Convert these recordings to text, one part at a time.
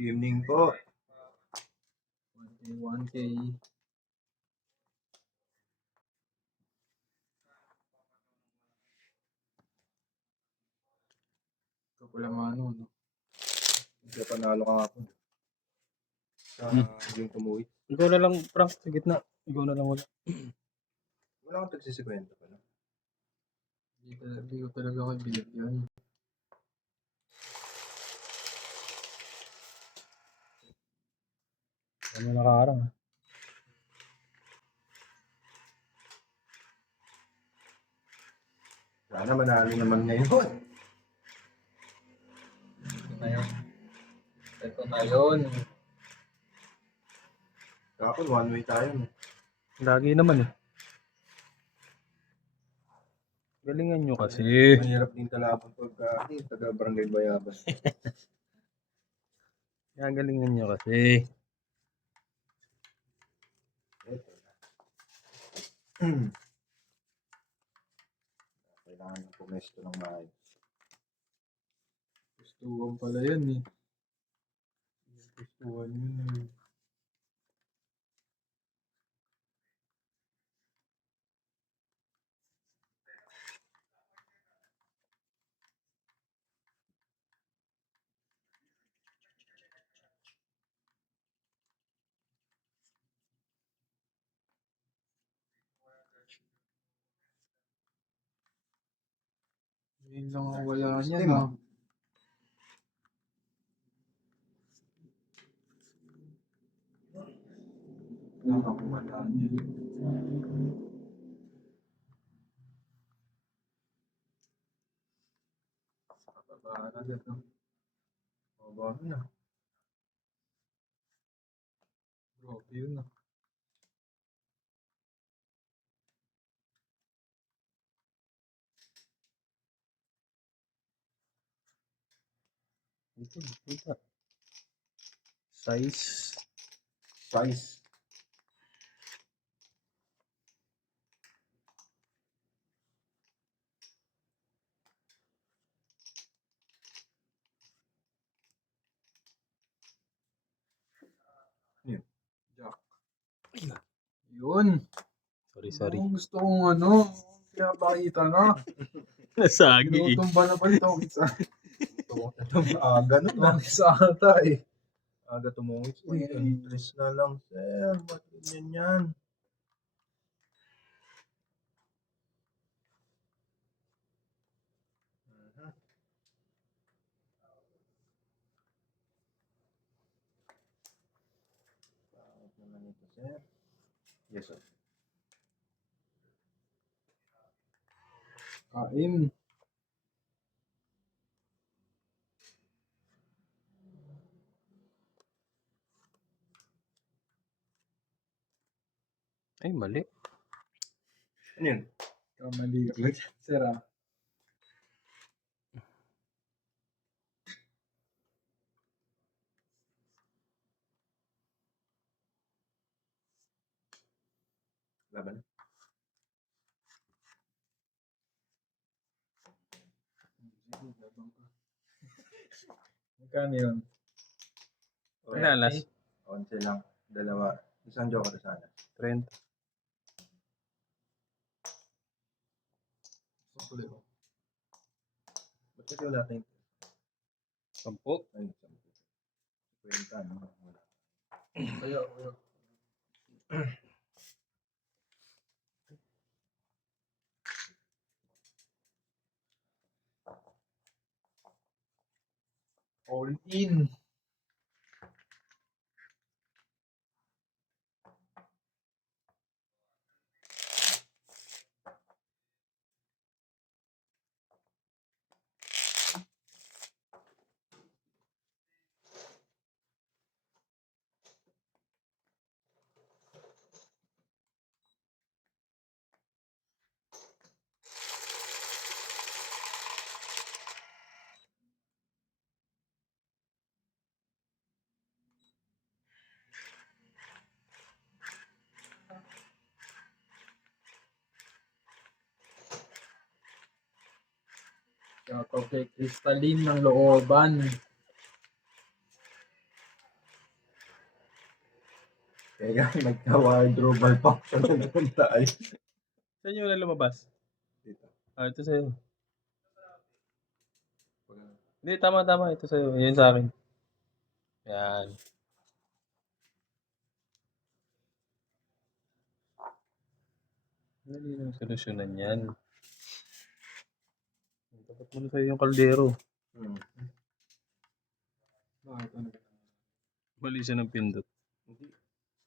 evening po. 1K. Ito pala mano, no? Hindi panalo ka nga po. Sa yung tumuwi. Ikaw na lang, Frank, sa gitna. Ikaw na lang wala. Wala akong tagsisikwento pala. Hindi ko talaga ako binigyan. Ano nakaharang? Sana manalo naman ngayon. Ito na yun. Kapon, one way tayo. No? Lagi naman eh. Galingan nyo kasi. Mahirap din talapon pagka taga-barangay Bayabas. Galingan nyo kasi. Ito. Kailangan ng pumesto ng maayos. Gustuhan pala yan eh. Gustuhan yun eh. Yun lang ang wala niya na. Nakakuwala niya. Kapabaan na dito. Baba na. Grabe yun ah. Ito. Size. Size. Yun. Jack. Yun. Sorry. Ang gusto kong ano. Kaya pakita na. Nasagi eh. Tinutumba na pala itong isa. Aga na. Itong isa ata eh. Aga tumungit. Uy, interest na lang, sir. Ba't ganyan yan? Bakit naman ito, sir? Yes, sir. Kain. Ay, mali. Ano yun? Kamali ka lang dyan, sir ah. Laban. Magkano yun? Pinalas. 11 lang. Dalawa. Isang joker sana. 30. Sukli ko. Ba't kasi wala tayong 10. ay, 50, no? Wala. Kaya. All in. Shoutout kay Crystalline ng Looban. Kaya nagka-wardrobe function na naman tayo. Saan yung wala lumabas? Dito. Ito sa'yo. Hindi, tama. Ito sa'yo. Yan sa akin. Yan. Dali lang solusyonan yan. Dapat mo na sa'yo yung kaldero. Bakit ano? Mali siya ng pindot. Hindi.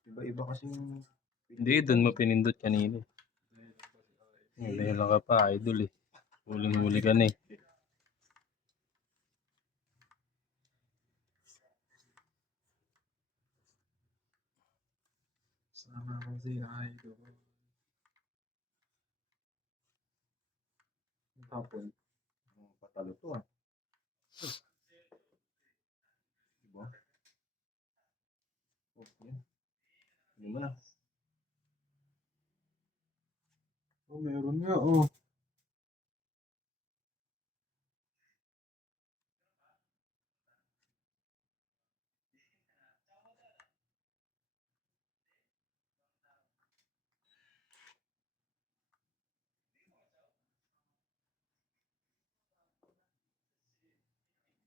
Iba-iba kasing... Hindi, doon mo pinindot kanina. Hindi lang ka pa, idol eh. Huling-huli ka na eh. Sama ko si Idol. Tapon. Patalo to ah. Diba? Okay. Hindi mo na. Oh, meron nga, oh.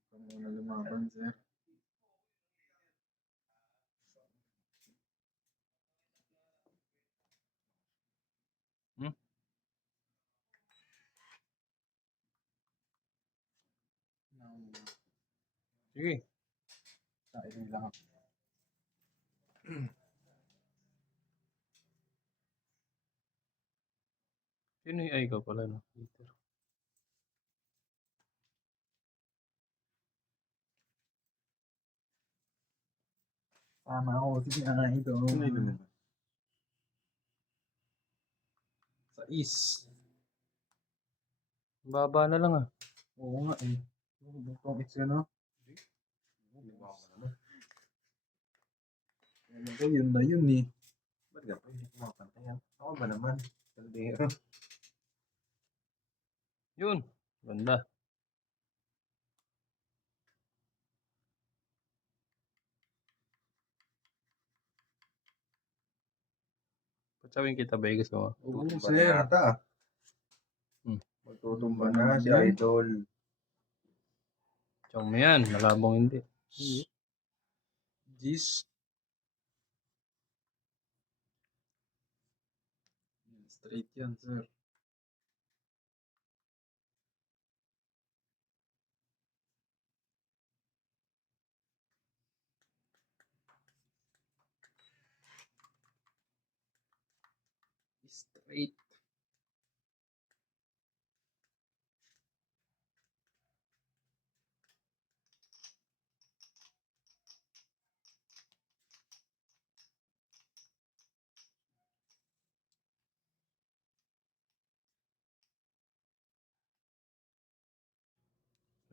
Kung na lumaban, sir. Hmm? Sige. Sa akin lang. Sino yung ikaw pala no? Peter. Sama ko si Idol. Sino yun naman? Sa East. Baba na lang ah. Oo nga eh. Kung it's ano. Diba ako naman? Ano ko, yun na yun eh. Ba't ka pa? Hindi ko makakanta yan. Ako ba naman? Kaldero. Yun. Ganda. Patsawin kita ba? Gusto mo? Oo, Tutumba na sir. yata ah. Magtutumba na si Idol. Tsaka mo yan. Malabong hindi. Gis. Straight yan, sir. Straight.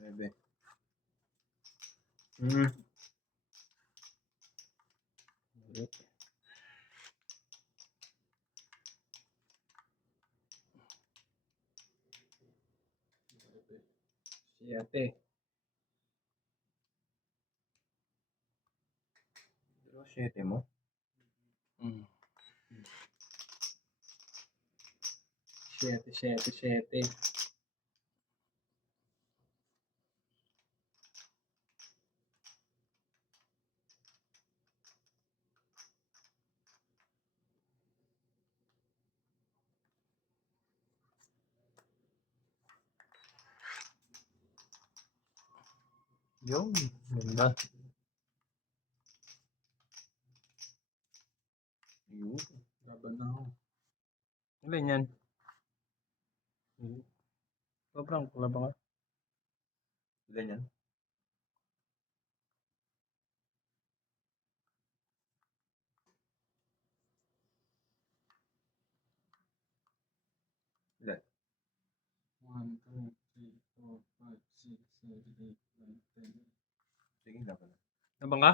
Bebe. Siyete. Pero 7 mo? Siyete. Yun. Ganda. Yun. Laban na ako. Ilan yan? Sobrang labang ka. Ilan yan? Ilan? 1, 2, 3, 4, 5, 6, 7, 8, 9, 10. Sige, laban na. Labang ka?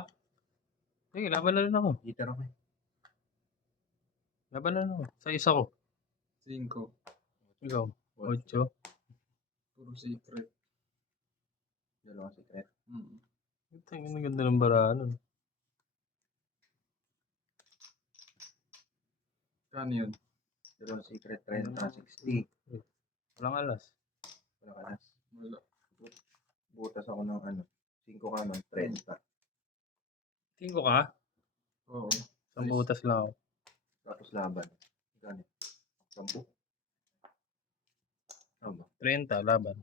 Sige, laban na rin ako. Gitar ako eh. Laban na rin ako. Sa isa ko. 5. Ikaw. 8. Puro secret. Dalawang secret. Ito ang ganda ng baraan. Kano yun? Pero secret 30, 60. Walang alas. Wala ka nas. Wala. Butas ako ng ano. 5 ka nun, 30. Tingko ka? Oo. Isang butas lang ako. Tapos laban. Gano'n. 10. Ano ba? 30, laban.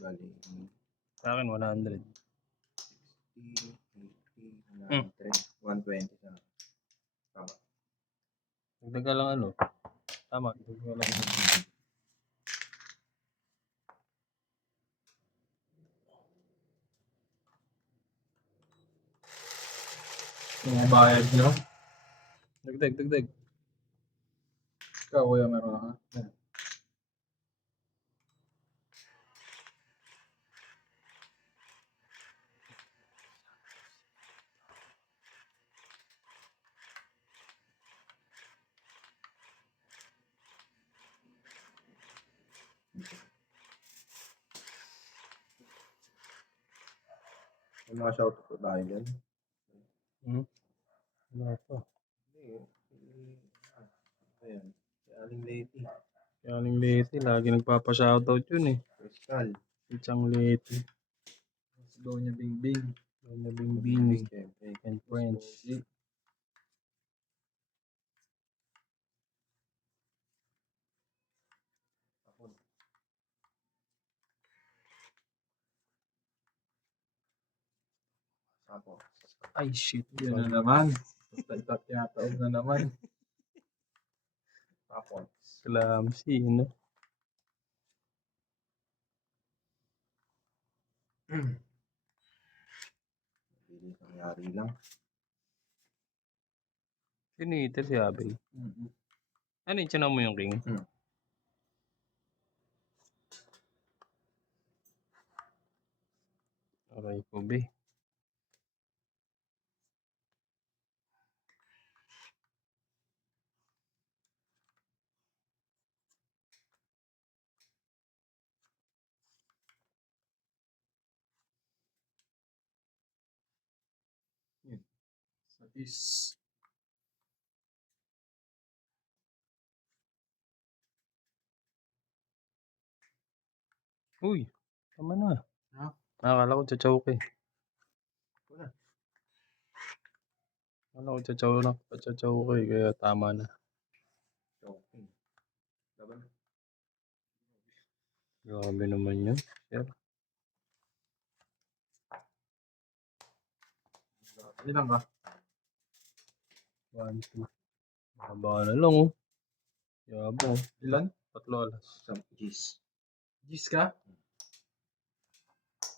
Bali, Sa akin, 100. 60, 80, 100, 120 sa tama. Dagdaga lang ano. Tama, dagdaga lang. Mga bayad nyo. Dagdag. Ikaw, kuya, meron ka. Yung mga shoutout ko tayo dyan. Wala pa. Ayan. Si Aling Lady. Kaya aling Leti, lagi nagpapa-shoutout yun eh. Crystal. Si Chang Leti. Si Doña Bingbing. Doña Bingbing Siyempre. and friends. Ako. Sapo. Ay shit. Yan na naman. Basta yataog na naman. Sapo. Clumsy, no? Bilis nangyari lang. Siniter si Abel. Ano yung tiyanan mo yung king? Aray ko, be. Sa is. Uy, tama na. Ha? Nakakala ko tsachaw ka eh. Wala. Akala ko tsachaw ka eh, kaya tama na. Joking. Laban. Grabe naman yun. Sir. Ilan ka? 1, 2. Haba na lang oh. Yabo. Ilan? 3 alas. Isang gis. Gis ka?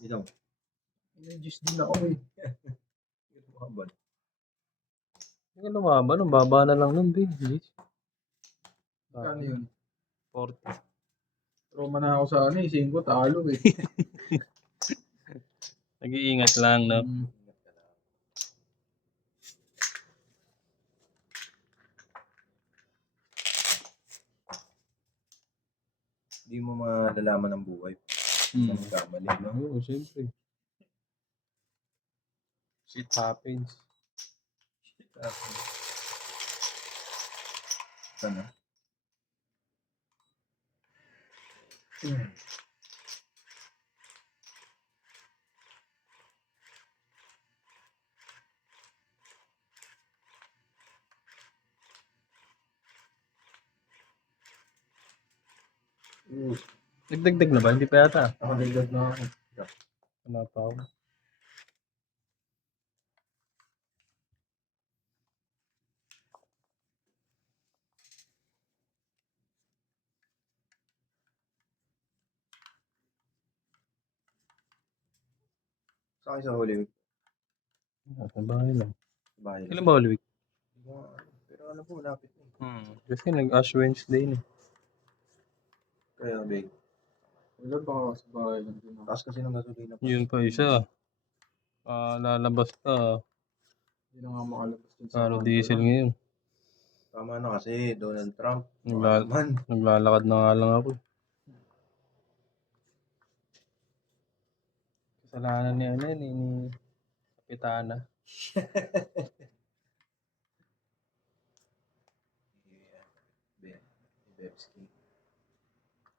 Ilaw. May gis din ako eh. Mabal. Hindi ka lumaban. Ang baba na lang nun, be. Jeez. Kano yun? 40. Trauma na ako sa ano eh. 5 talo eh. Nag-iingat lang, no? Ingat ka lang. Hindi mo malalaman ng buhay. Kung magkamali, no? Oo, siyempre. Shit happens. Sana. Nagdagdag na ba? Hindi pa yata. Nakadagdag na ako. Wala pa ako. Sa akin sa Holy Week. Nasa bahay lang. Bahay Kailan ba Holy Week? Pero ano po, lapit na. Kasi nag-Ash Wednesday na. Kaya, big. Ilan ba ako sa bahay lang din ako? Taas kasi ng gasolina. Yun pa isa. Lalabas ka. Hindi na nga makalabas din sa Karo kanto diesel lang. ngayon. Tama na kasi, Donald Trump. Nagla- Naman. Naglalakad na nga lang ako. Kasalanan ni ano yun, ni Kapitana. Bebski.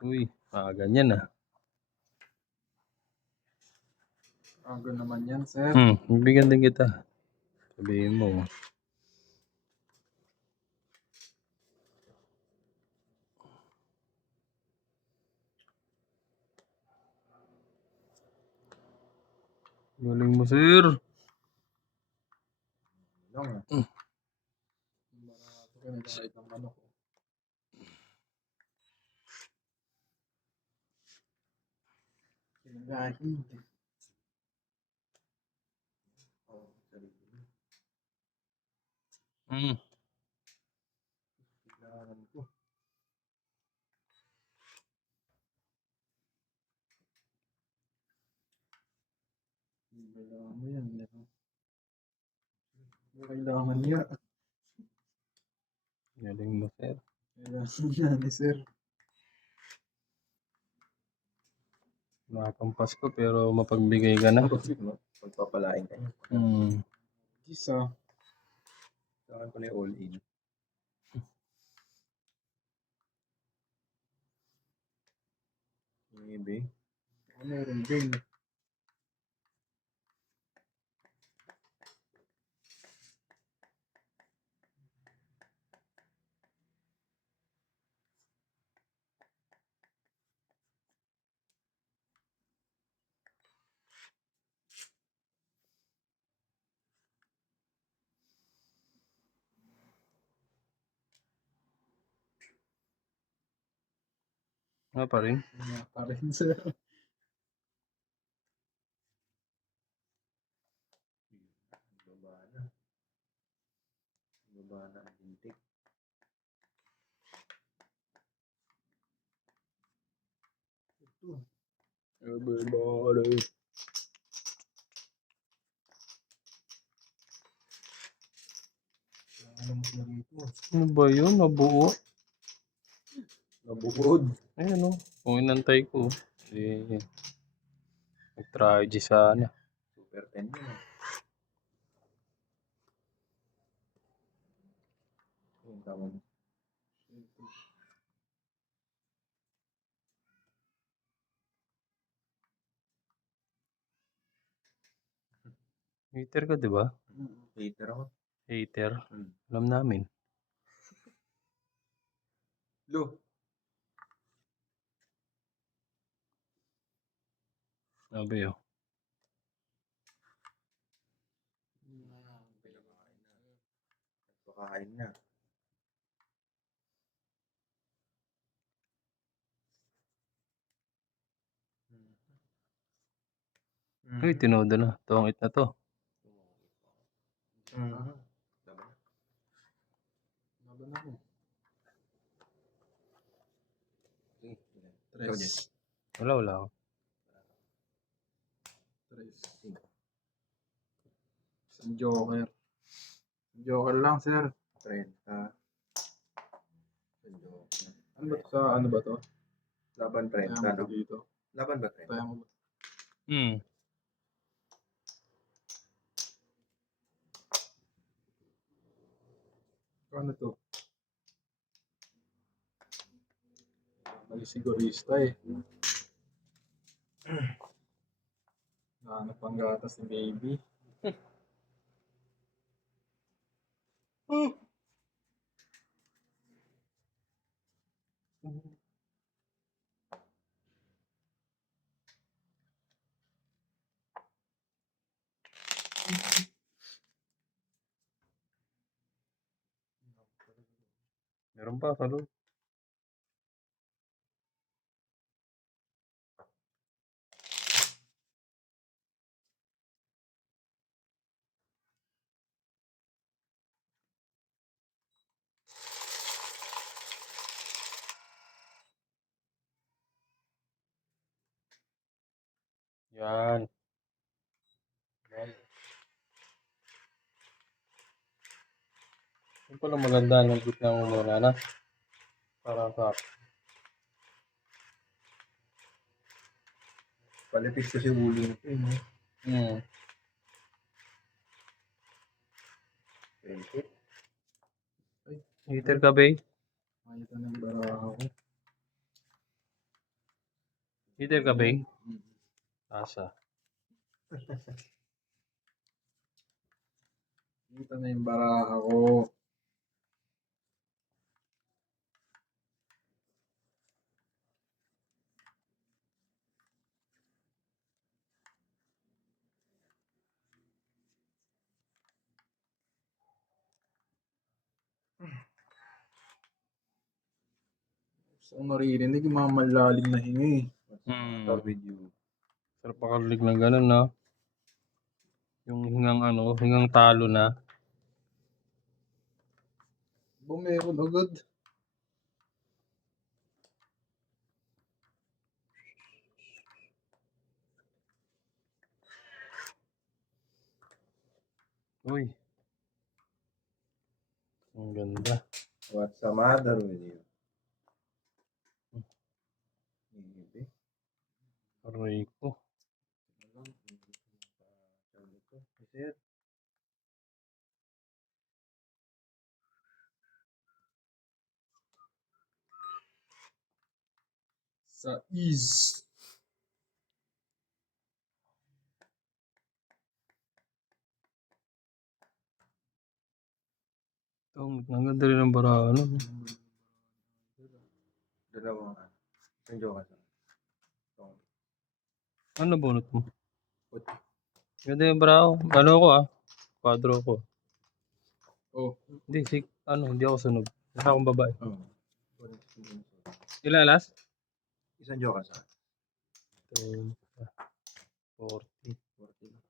Uy, ganyan ah. Aga naman yan, sir. Bibigyan din kita. Sabihin mo. Galing mo, sir. Lang ah. Barato ka na kahit ng manok. Pinagahid. Oh, sarili mo. Kailangan ko. Kailangan mo yan. Kailangan niya. Galing mo, sir. Kailangan niya ni sir. Nakakampas ko pero mapagbigay ka na. Pagpapalain ka niya. Isa. Kailangan ko na yung all-in. Maybe. Meron din. Nga pa rin. Wala pa rin sir. Baba na. Baba na ang hintik. Ito. Everybody. Alam mo na rito. Ano ba yun? Nabuo. Nabukod. Ayan o. Kung inantay ko. Nag-tragedy sana. Super 10 yun ah. Yung tama mo. Hater ka, di ba? Hater ako. Hater. Alam namin. Lo. Sabi yun. Nagpakain na. Uy, tinodo na. Tungit na to. Laban. Laban ako. Ikaw, Jess. Wala ako. Tres. Isang joker. Joker lang sir. 30. Ano ba to sa ano ba to? Laban 30, Kaya mo no? dito. Laban ba 30? Kaya mo ba? Ano to? Mali sigurista eh. Nahanap ang gatas ni baby. Meron pa sa loob. Yan. Yung pala maganda ng gitna mo muna na. Para sa Palipis kasi uling ito eh. 20. Hater ka, bay? Makita na yung baraha ko. Peter ka, Bay? Asa? Makita na yung baraha ko. Gusto ko naririnig yung mga malalim na hinga eh. Matter with you. Sarap pakarinig ng ganun, no? Yung hingang hingang talo na. Ba meron agad? Uy. Ang ganda. What's the matter with you? Hindi. Aray ko. Sir, Sa ease. Ang ganda rin ng baraha, no? dalawang Isang joke ka. Ano bunot mo? Puti. Ganda yung baraha. Ano ko, Quadro ko. Oh, Hindi, hindi ako sunog. Nasa akong babae. Oo. Ilalas? Isang joke ka. 40. 40.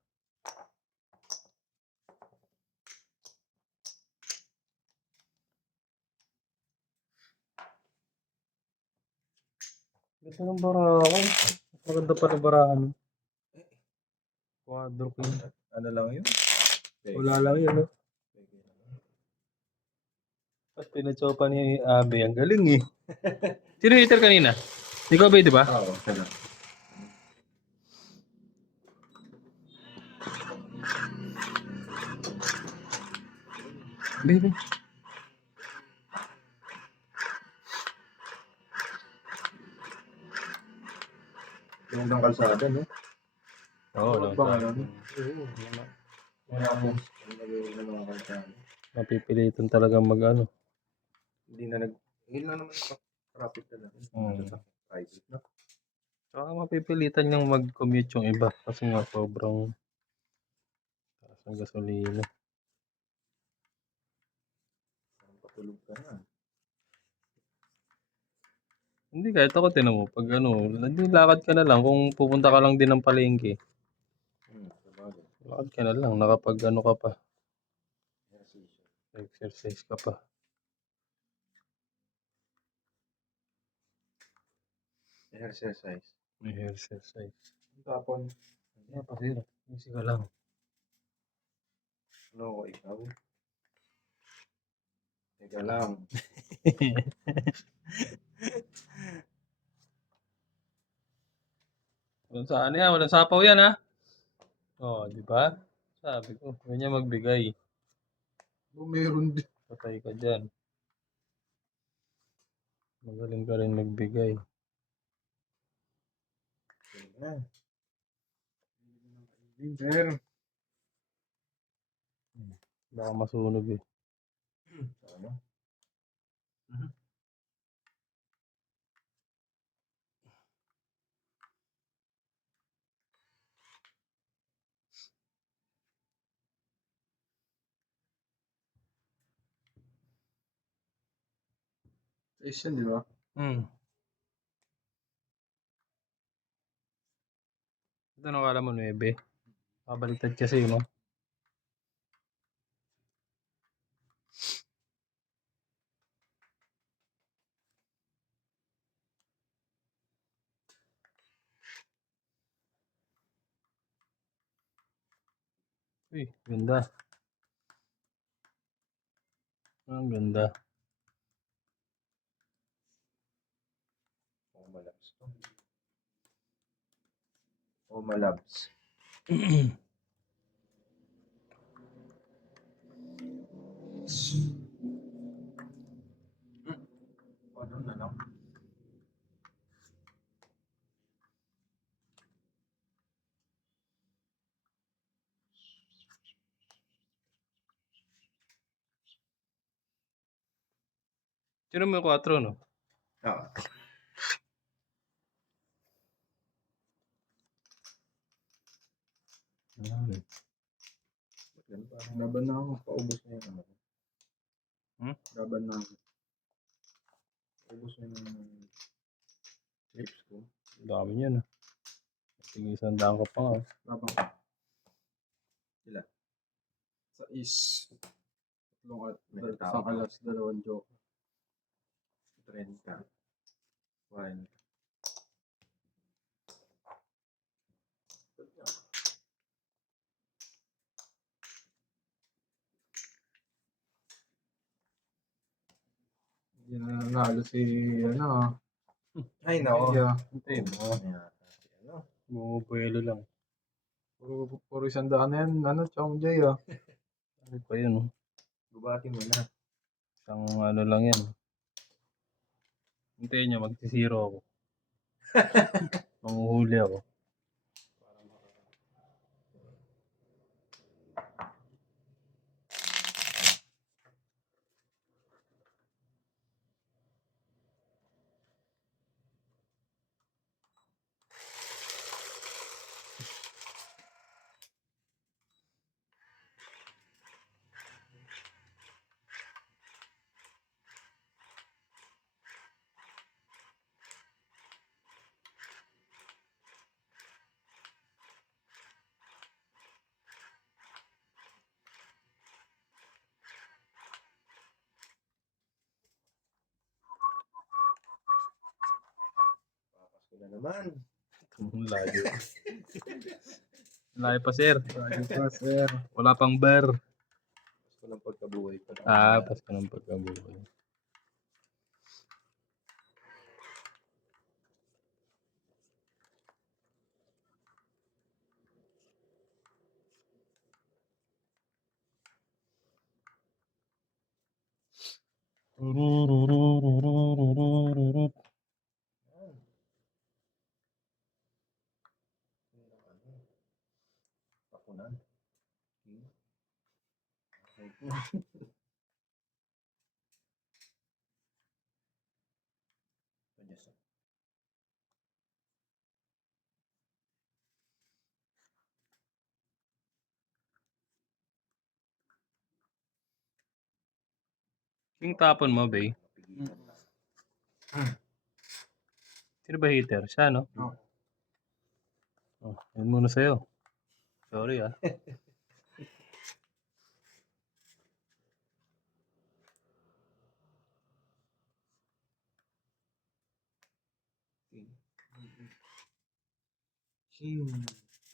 Ganda ng baraha ko. Maganda pa ng baraha, no? Quadro ko yun. Ano lang yun? Wala lang yun, no? At pinatsopa ni Abe. Ang galing, eh. Sino yung hitter kanina? Ikaw ba, di ba? Oo, siya lang. Baby. Yung ng kalsada, no? Oo, Ano no. ba ngayon? Wala mo. Nagawin ng mga kalsada. Mapipilitan talaga Hindi na hindi na naman traffic talaga. Private na. Saka mapipilitan niyang mag-commute yung iba kasi nga sobrang taas ng gasolina. Patulog ka na. Hindi, kahit ako tinan mo, pag lakad ka na lang kung pupunta ka lang din ng palengke. Sabagay. Lakad ka na lang, nakapag ka pa, exercise ka pa. Exercise. May exercise. tapon. Kaya pasira, easy ka lang. Ano ko ikaw? Teka lang. Walang sapaw yan, ha? Oo, di ba? Sabi ko, ganyan magbigay. Ba meron din. Patay ka dyan. Magaling ka rin magbigay. Sir. Baka masunog, eh. Ano? Asian, di ba? Ito nakala mo 9. Kabaliktad kasi, no? Uy, ganda. Ang ganda. Malabs to. Malabs. Sino mo yung 4, no? Ah. Ganun pa. Laban na ako. Paubos na yung ano. Laban na ako. Paubos na yung lips ko. Ang dami niyan, ah. Sige, 100 ka pa nga. Laban ko. Sila. Sa is. Tatlong at May tao. isang alas, 2 joke. 30. 1. Hindi na nanalo si, ano, Ay, nako. yeah. Hintayin mo. Ano? Bumubuelo lang. Puro 100 na yan, ano, Chong Jay, ah. Ano pa yun, oh? Bubati mo na. Isang ano lang yan. Hintayin niya, magsisiro ako. Manguhuli ako. Papas ko na naman. Ang layo. Layo pa, sir. Lagi pa, sir. Wala pang bar. Papas ko ng pagkabuhay ko. Ah, Pasko ng pagkabuhay. Pakunan. Yung tapon mo, bay. Sino ba hater? Siya, no? Oo. Oh, yun muna sa'yo. Sorry, ah.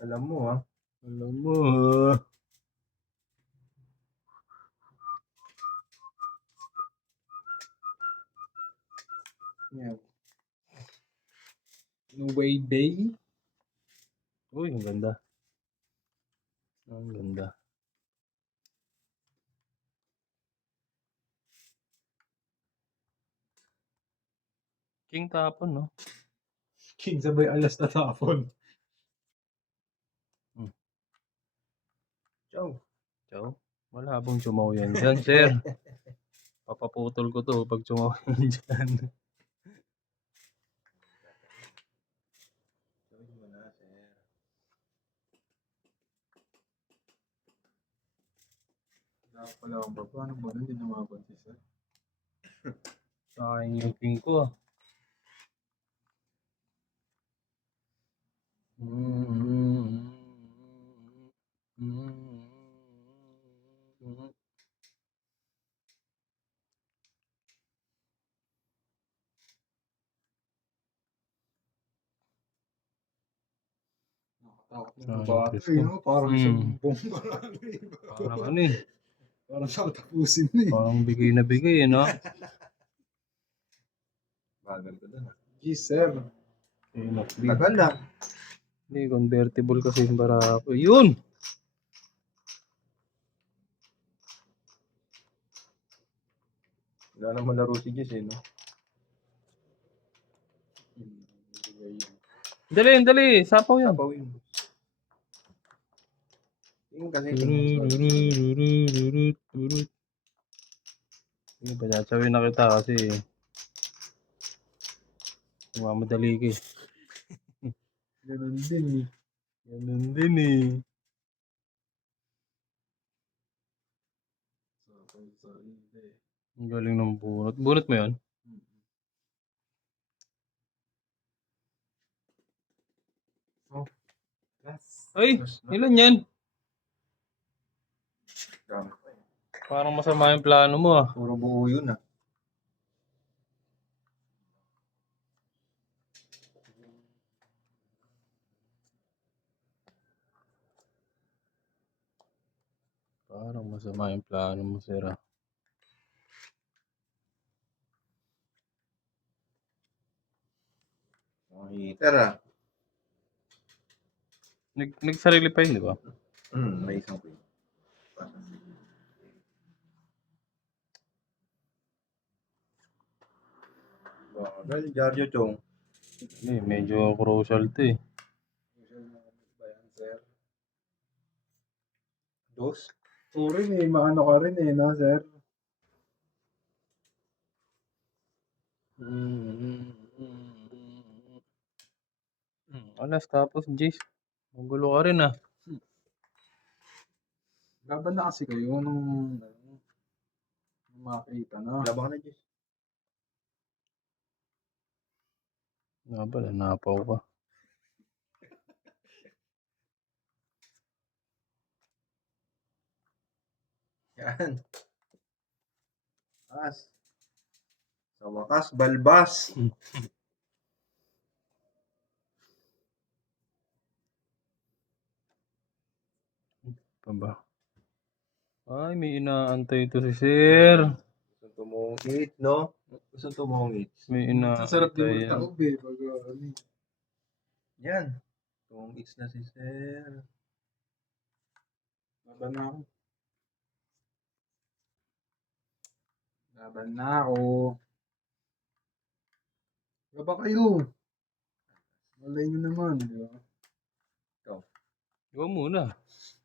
Alam mo, ha? Alam mo, Yeah. No way, bay. Uy, ang ganda. Ang ganda. King tapon, no? King sabay alas na tapon. Ciao. Ciao. Wala bang chumaw yan dyan, sir? Papaputol ko to pag chumaw yan dyan. Gawin mo na, sir. Wala pala akong baba. Ano ba? Hindi niya makabansi, sir. Sayang yung king ko, ah. Nakatakot Ah, yung bata. Diyos ko. Parang Hmm. isang bomba na. Parang ano eh. Parang siya tapusin na eh. Parang bigay na bigay, eh, no? Bagal ko doon, ha? G, sir. Tagal na. Hindi, convertible kasi yung barako. Yun! Wala naman laro si Jess, eh, no? Dali, dali. Sapaw yan. Tapawin. Yung kasi Sige, pasatsawin na kita kasi mamadali ka eh. Ganun din eh. Ganun din eh. Sa hindi. Ang galing ng bunot. Bunot mo yun? Oh, yes. Ay! Plus, no? Ilan yan? Dami pa eh. Parang masama yung plano mo ah. Puro buo yun ah. Parang masama yung plano mo, sir ah. Mga hitter ah. Nagsarili pa yun, di ba? May isang queen. Bagal, Jarjo Chong. Eh, medyo crucial to eh. Ba yan, sir? Dos. Sorry eh, maano ka rin eh, na sir? Alas, tapos Jace. Magulo ka rin ah. Laban na kasi kayo nung makita na. Labang ka na, Jess. Nga pala, napaw ka. Yan. As. Sa wakas, balbas. Pa ba? Ay, may inaantay ito si sir. Gusto tumungit, no? Gusto tumungit. May Sasarap din inaantay yung yan. taob eh. Pag, ano eh. Yan. Tungits na si Sir. Laban na ako. Laban na ako. Laban kayo. Malay nyo naman. Di ba? Ikaw muna.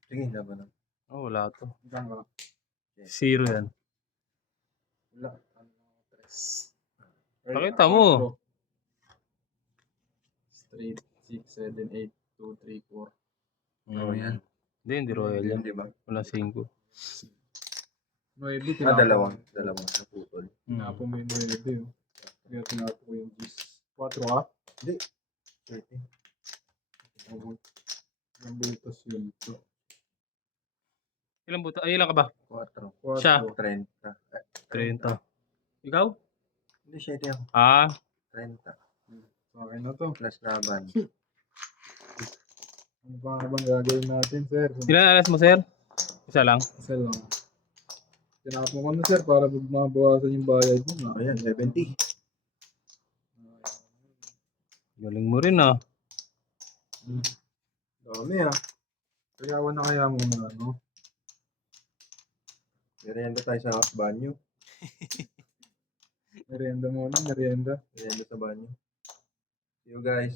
Sige, laban na. Oh, wala to. Hanggang ka. 0 yan. Wala. Ano, tres. Pakita mo. Straight. 6, 7, 8, 2, 3, 4. Oo, yan. Hindi royal yan. Di ba? Wala 5. 9, Dalawang. Dalawang naputol. Tinapo mo yung 9 oh. Kaya tinapo ko yung 10. 4 ka? Hindi. 30. Oo. Ang butas yun. Ilang buta? Ay, ilang ka ba? 4. Siya. 30. 30. Ikaw? Hindi, 7 ako. Ah, 30. Sa akin na to. Plus laban. Ano pa bang gagawin natin, sir? ilan alas mo, sir? Isa lang. Isa lang. Tinapo ko na, sir, para mabawasan yung bayad mo. Ayan, 70. Galing mo rin ah. Dami ah. Kayawan na kaya muna, no? Merienda tayo sa banyo. Merienda muna, merienda. Merienda sa banyo. See you guys.